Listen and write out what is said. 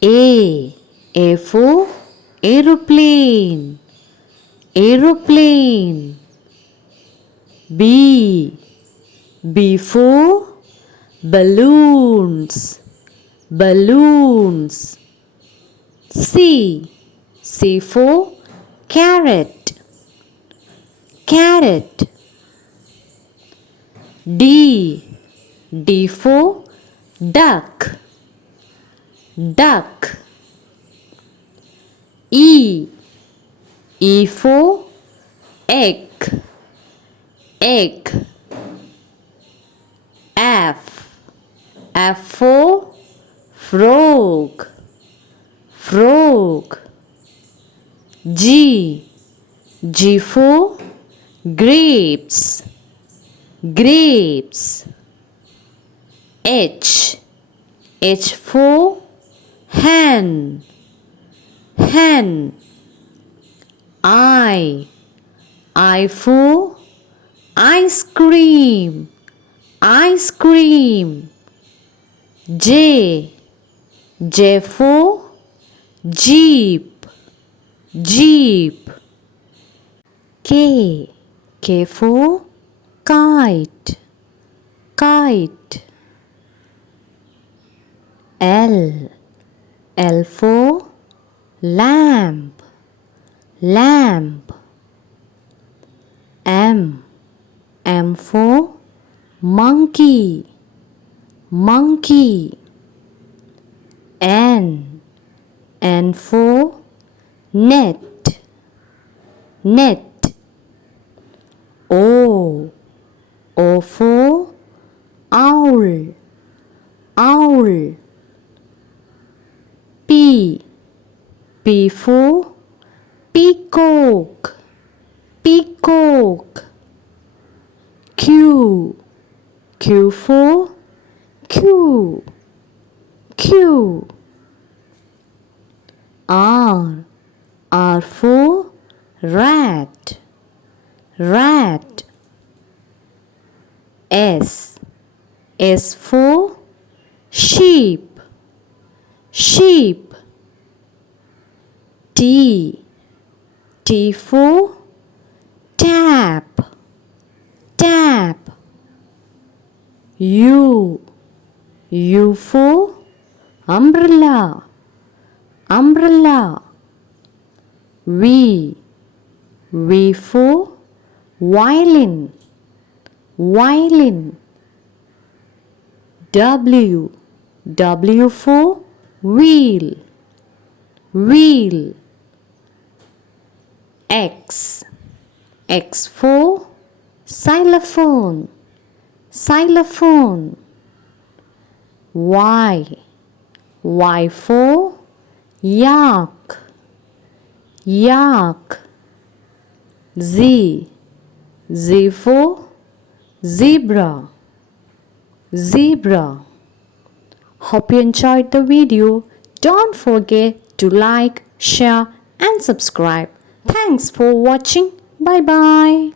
A for aeroplane, aeroplane. B for balloons, balloons. C for carrot, carrot. D for duck, duck. E for egg, egg. F for frog, frog. G for grapes, grapes. H for hen, hen. I for ice cream, ice cream. J for jeep, jeep. K for kite, kite. L for lamp, lamp. M for monkey, monkey. N for net, net. O for owl, owl. P for peacock, peacock. Q for queue, queue. R for rat, rat. S for sheep, sheep. T for tap, tap. U for umbrella, umbrella. V for violin, violin. W for wheel, wheel. X for xylophone, xylophone. Y for yak, yak. Z for zebra, zebra. Hope you enjoyed the video. Don't forget to like, share and subscribe. Thanks for watching. Bye bye.